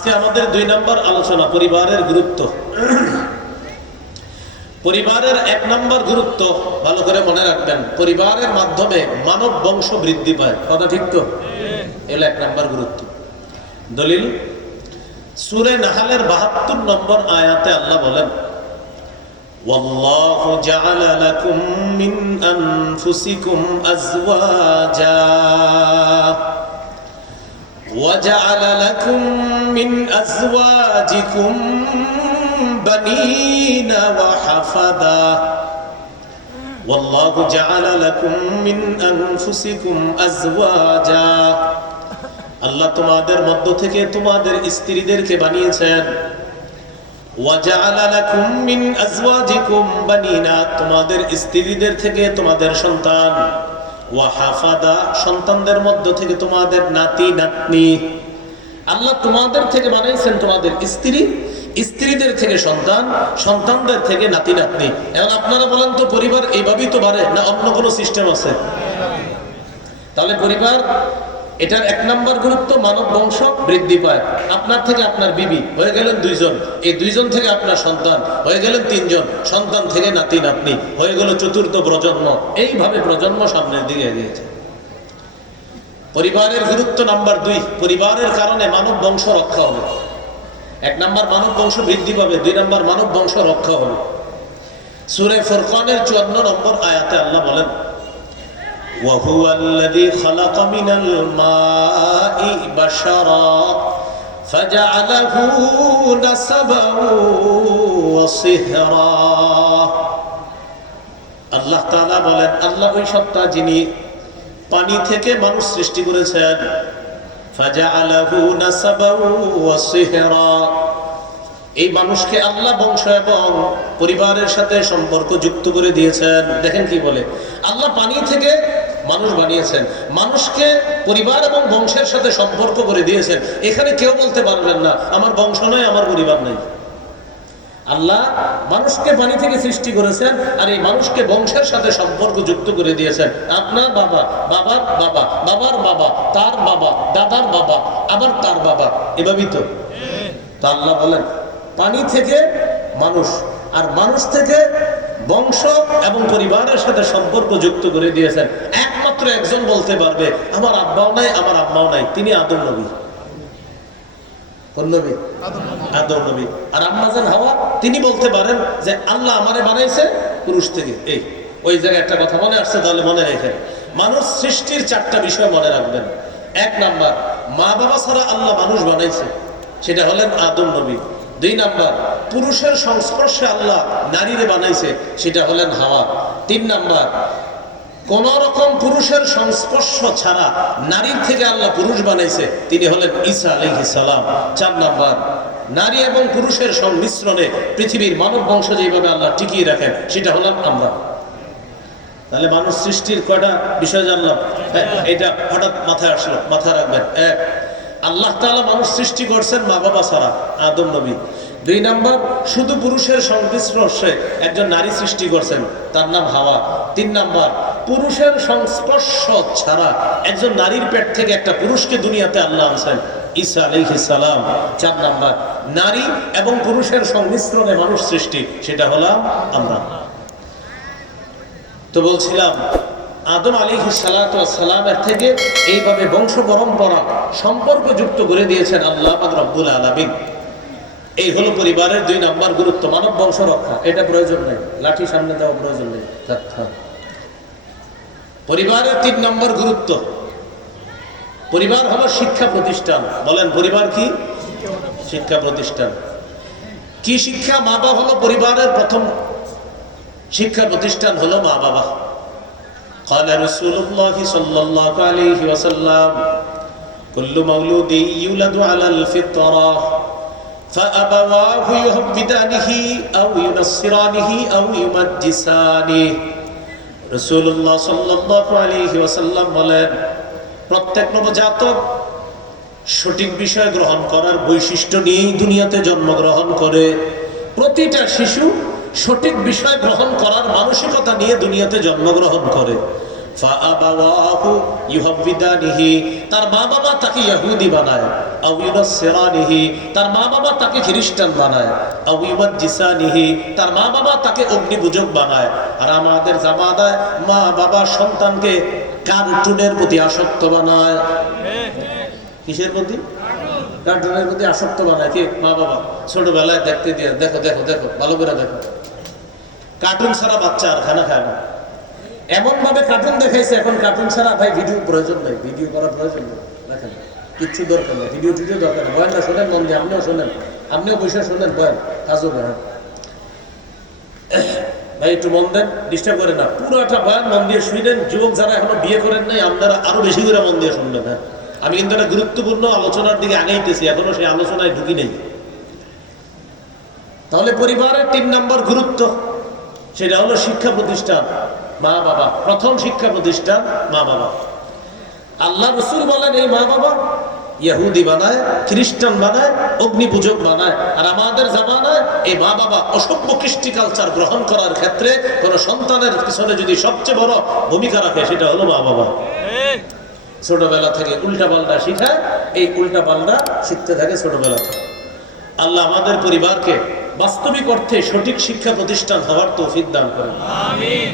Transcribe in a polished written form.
আজকে আমাদের 2 নম্বর আলোচনা পরিবারের গুরুত্ব। পরিবারের 1 নম্বর গুরুত্ব ভালো করে মনে রাখবেন, পরিবারের মাধ্যমে মানব বংশ বৃদ্ধি পায়। কথা ঠিক তো? এর 1 নম্বর গুরুত্ব। দলিল সূরা নাহলের 72 নম্বর আয়াতে আল্লাহ বলেন, ওয়াল্লাহু জাআলা লাকুম মিন আনফুসিকুম আজওয়াজা وجعل لكم من أزواجكم بنين وحفدا والله جعل لكم من أنفسكم أزواجا আল্লাহ তোমাদের মধ্য থেকে তোমাদের স্ত্রীদেরকে বানিয়েছেন। وجعل لكم من أزواجكم بنينا তোমাদের স্ত্রীদের থেকে তোমাদের সন্তান, ওয়াহাফাদা সন্তানদের মধ্য থেকে তোমাদের নাতি নাতনি। আল্লাহ তোমাদের থেকে বানাইছেন তোমাদের স্ত্রী, স্ত্রীদের থেকে সন্তান, সন্তানদের থেকে নাতি নাতনি। এখন আপনারা বলেন তো পরিবার এইভাবেই তো বাড়ে না অন্য কোনো সিস্টেম আছে? তাহলে পরিবার এটার 1 নম্বর গুরুত্ব, মানব বংশ বৃদ্ধি পায়। আপনার থেকে আপনার বিবি হয়ে গেলেন 2 জন, এই 2 জন থেকে আপনার সন্তান হয়ে গেলেন 3 জন, সন্তান থেকে নাতি নাতনি হয়ে গেল 4র্থ প্রজন্ম। এইভাবে প্রজন্ম সামনের দিকে এগিয়েছে। পরিবারের গুরুত্ব নাম্বার 2, পরিবারের কারণে মানব বংশ রক্ষা হবে। 1 নম্বর মানব বংশ বৃদ্ধি পাবে, 2 নম্বর মানব বংশ রক্ষা হবে। সূরা ফুরকানের 54 নম্বর আয়াতে আল্লাহ বলেন, وهو الذي خلق من الماء بشرا فجعله نسبا وصهرا। আল্লাহ তাআলা বলেন, আল্লাহ ওই সত্তা যিনি পানি থেকে মানুষ সৃষ্টি করেছেন। ফাজআলাহু নাসাবা ওয়া সিহরা, এই মানুষকে আল্লাহ বংশ এবং পরিবারের সাথে সম্পর্ক যুক্ত করে দিয়েছেন। দেখেন কি বলে, আল্লাহ পানি থেকে মানুষ বানিয়েছেন, মানুষকে পরিবার এবং বংশের সাথে সম্পর্ক করে দিয়েছেন। এখানে কেউ বলতে পারবেন না আমার বংশ নয়, আমার পরিবার নেই। আল্লাহ মানুষকে পানি থেকে সৃষ্টি করেছেন আর এই মানুষকে বংশের সাথে সম্পর্ক যুক্ত করে দিয়েছেন। আপনার বাবা, বাবার বাবা, বাবার বাবা, তার বাবা, দাদার বাবা, আবার তার বাবা, এভাবেই তো। তা আল্লাহ বলেন পানি থেকে মানুষ আর মানুষ থেকে বংশ এবং পরিবারের সাথে সম্পর্ক যুক্ত করে দিয়েছেন। একমাত্র একজন বলতে পারবে আমার আব্বাও নাই, আমার আম্মাও নাই, তিনি আদম নবী। কোন নবী? আদম নবী। আর আম্মা জান হাওয়া, তিনি বলতে পারেন যে আল্লাহ আমারে বানাইছে পুরুষ থেকে। এই ওই জায়গায় একটা কথা মনে আসছে, তাহলে মনে রেখেন। মানুষ সৃষ্টির 4টা বিষয় মনে রাখবেন। 1 নাম্বার, মা বাবা ছাড়া আল্লাহ মানুষ বানাইছে, সেটা হলেন আদম নবী। 2 নাম্বার, পুরুষের সংস্পর্শে আল্লাহ নারীরে বানাইছে, সেটা হলেন হাওয়া। 3 নাম্বার, কোন রকম পুরুষের সংস্পর্শ ছাড়া নারীর থেকে আল্লাহ পুরুষ বানাইছে, তিনি হলেন ঈসা আলাইহিস সালাম। 4 নাম্বার, নারী এবং পুরুষের সংমিশ্রণে পৃথিবীর মানব বংশ যেভাবে আল্লাহ টিকিয়ে রাখেন, সেটা হলাম আমরা। তাহলে মানুষ সৃষ্টির কয়টা বিষয় জানলাম? এটা হঠাৎ মাথায় আসলো, মাথায় রাখবেন। 1, আল্লাহ তাআলা মানুষ সৃষ্টি করছেন মা বাবা ছাড়া, আদম নবী। 2 নাম্বার, শুধু পুরুষের সংস্পর্শে একজন নারী সৃষ্টি করছেন, তার নাম হাওয়া। 3 নাম্বার, পুরুষের সংস্পর্শ ছাড়া একজন নারীর পেট থেকে একটা পুরুষকে দুনিয়াতে আল্লাহ আনছেন, ঈসা আলাইহিস সালাম। 4 নাম্বার, নারী এবং পুরুষের সংমিশ্রণে মানুষ সৃষ্টি, সেটা হলাম আমরা। তো বলছিলাম আদম আলাইহিস সালাতু ওয়াস সালামের থেকে এইভাবে বংশ পরম্পরা সম্পর্ক যুক্ত করে দিয়েছেন আল্লাহ পাক রব্বুল আলামিন। এই হলো পরিবারের 2 নাম্বার গুরুত্ব, মানব বংশ রক্ষা। এটা প্রয়োজন নেই, লাঠি সামনে দেওয়া প্রয়োজন নেই। পরিবারের 3 নম্বর গুরুত্ব, পরিবার হলো শিক্ষা প্রতিষ্ঠান। বলেন পরিবার কি? শিক্ষা প্রতিষ্ঠান। কি শিক্ষা? মা বাবা হলো পরিবারের প্রথম শিক্ষা প্রতিষ্ঠান, হলো মা বাবা। قال رسول الله صلى الله عليه وسلم كل مولود يولد على الفطرة فأبواه يهودانه أو ينصرانه أو يمجسانه। রাসূলুল্লাহ সাল্লাল্লাহু আলাইহি ওয়াসাল্লাম বলেন, প্রত্যেক নবজাতক সঠিক বিষয় গ্রহণ করার বৈশিষ্ট্য নিয়েই দুনিয়াতে জন্মগ্রহণ করে। প্রতিটা শিশু সঠিক বিষয় গ্রহণ করার মানসিকতা নিয়ে দুনিয়াতে জন্মগ্রহণ করে। ফাআবাওয়াহু ইউহাবিদানিহি, তার মা বাবা তাকে ইহুদি বানায়, আও ইউনাসসিরানিহি, তার মা বাবা তাকে খ্রিস্টান বানায়, আও ইউমাজ্জিসানিহি, তার মা বাবা তাকে অগ্নিপূজক বানায়। আর আমাদের জামানায় মা বাবা সন্তানকে কার্টুনের প্রতি আসক্ত বানায়। কিসের প্রতি? কার্টুনের প্রতি আসক্ত বানায় কে? মা বাবা। ছোটবেলায় দেখতে দিয়ে দেখো দেখো দেখো, ভালো করে দেখো, কার্টুন ছাড়া বাচ্চা আর খানা খায় না। এমন ভাবে কার্টুন দেখাইছে, এখন কার্টুন ছাড়া ভাই ভিডিও প্রয়োজন নাই, ভিডিও করার প্রয়োজন নেই, দেখেন কিচ্ছু দরকার নেই, ভিডিও টিডিও দরকার নেই। বয়ানটা শোনেন মন দিয়ে, আপনিও শোনেন, আপনিও বসে শোনেন বয়ান, কাজও করেন ভাই, একটু মন দেন, ডিস্টার্ব করেন না, পুরোটা বয়ান মন দিয়ে শুনেন। যুবক যারা এখনো বিয়ে করেন নাই, আপনারা আরো বেশি করে মন দিয়ে শুনবেন। হ্যাঁ, আমি কিন্তু একটা গুরুত্বপূর্ণ আলোচনার দিকে আগাইতেছি, এখনো সেই আলোচনায় ঢুকি নেই। তাহলে পরিবারের ৩ নম্বর গুরুত্ব, সেটা হলো শিক্ষা প্রতিষ্ঠান, মা বাবা। প্রথম শিক্ষা প্রতিষ্ঠান মা বাবা। আল্লাহ রাসূল বলেন এই মা বাবা ইহুদি বানায়, খ্রিস্টান বানায়, অগ্নিপূজক বানায়। আর আমাদের জামানায় এই মা বাবা অসভ্য কৃষ্টি কালচার গ্রহণ করার ক্ষেত্রে কোন সন্তানের পিছনে যদি সবচেয়ে বড় ভূমিকা রাখে, সেটা হলো মা বাবা। ছোটবেলা থেকে উল্টা পাল্টা শিখায়, এই উল্টা পাল্টা শিখতে থাকে ছোটবেলা থেকে। আল্লাহ আমাদের পরিবারকে বাস্তবিক অর্থে সঠিক শিক্ষা প্রতিষ্ঠান হওয়ার তৌফিক দান করেন। আমিন।